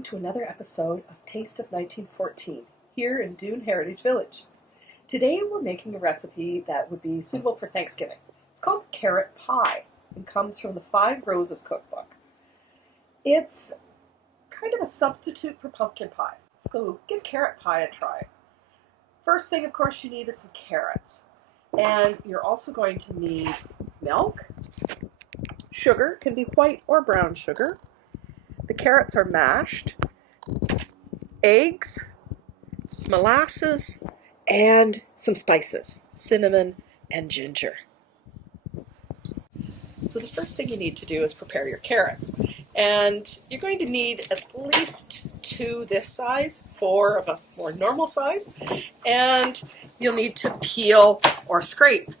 welcome to another episode of Taste of 1914 here in Doon Heritage Village. Today we're making a recipe that would be suitable for Thanksgiving. It's called carrot pie and comes from the Five Roses cookbook. It's kind of a substitute for pumpkin pie, so give carrot pie a try. First thing, of course, you need is some carrots, and you're also going to need milk, sugar, can be white or brown sugar. The carrots are mashed, eggs, molasses, and some spices, cinnamon and ginger. So the first thing you need to do is prepare your carrots. And you're going to need at least two this size, four of a more normal size. And you'll need to peel or scrape.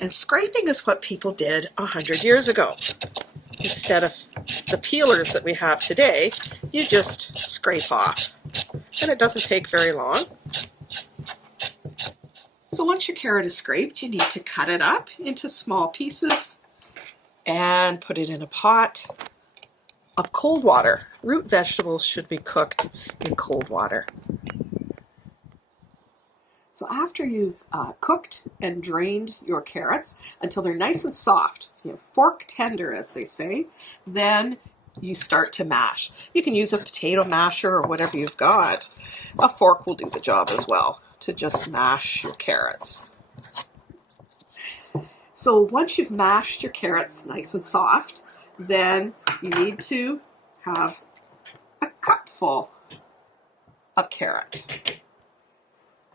And scraping is what people did 100 years ago. Instead of the peelers that we have today, you just scrape off. And it doesn't take very long. So once your carrot is scraped, you need to cut it up into small pieces and put it in a pot of cold water. Root vegetables should be cooked in cold water. So after you've cooked and drained your carrots until they're nice and soft, fork tender as they say, then you start to mash. You can use a potato masher or whatever you've got. A fork will do the job as well to just mash your carrots. So once you've mashed your carrots nice and soft, then you need to have a cupful of carrot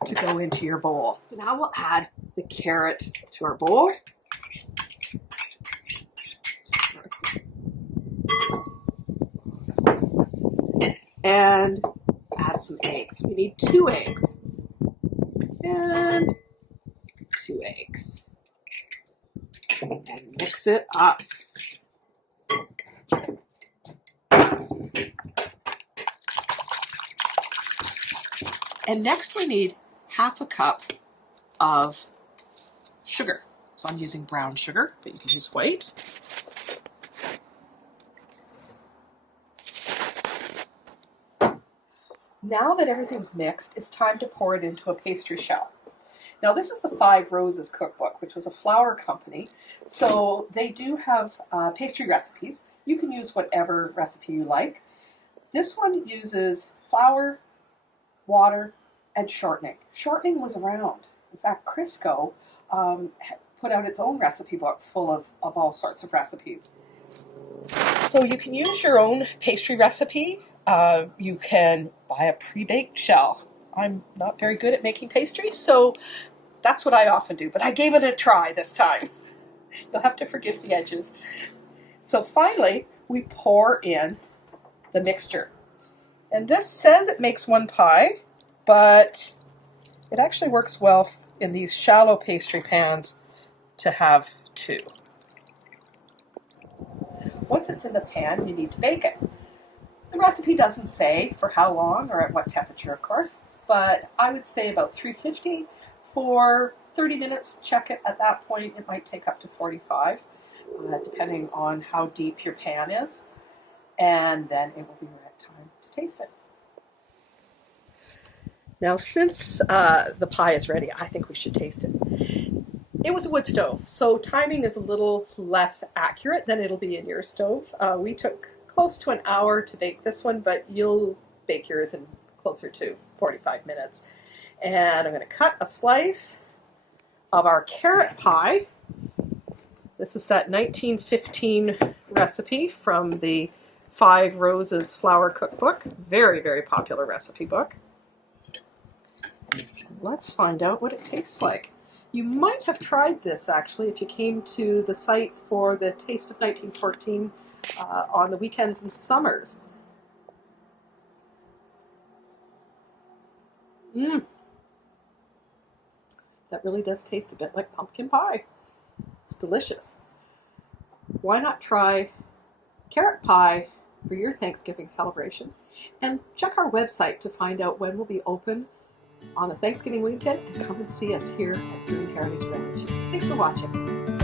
to go into your bowl. So now we'll add the carrot to our bowl. And add some eggs. We need 2 eggs. And 2 eggs. And mix it up. And next we need half a cup of sugar. So I'm using brown sugar, but you can use white. Now that everything's mixed, it's time to pour it into a pastry shell. Now this is the Five Roses cookbook, which was a flour company. So they do have pastry recipes. You can use whatever recipe you like. This one uses flour, water, and shortening. Shortening was around. In fact, Crisco put out its own recipe book full of all sorts of recipes. So you can use your own pastry recipe. You can buy a pre-baked shell. I'm not very good at making pastries, so that's what I often do, but I gave it a try this time. You'll have to forgive the edges. So finally, we pour in the mixture. And this says it makes 1 pie, but it actually works well in these shallow pastry pans to have 2. Once it's in the pan, you need to bake it. The recipe doesn't say for how long or at what temperature, of course, but I would say about 350 for 30 minutes. Check it at that point. It might take up to 45, depending on how deep your pan is, and then it will be the right time to taste it. Now, since the pie is ready, I think we should taste it. It was a wood stove, so timing is a little less accurate than it'll be in your stove. We took close to an hour to bake this one, but you'll bake yours in closer to 45 minutes. And I'm going to cut a slice of our carrot pie. This is that 1915 recipe from the Five Roses flour cookbook. Very, very popular recipe book. Let's find out what it tastes like. You might have tried this actually if you came to the site for the Taste of 1914 on the weekends and summers. That really does taste a bit like pumpkin pie. It's delicious. Why not try carrot pie for your Thanksgiving celebration? And check our website to find out when we'll be open on the Thanksgiving weekend, and come and see us here at Doon Heritage Village. Thanks for watching.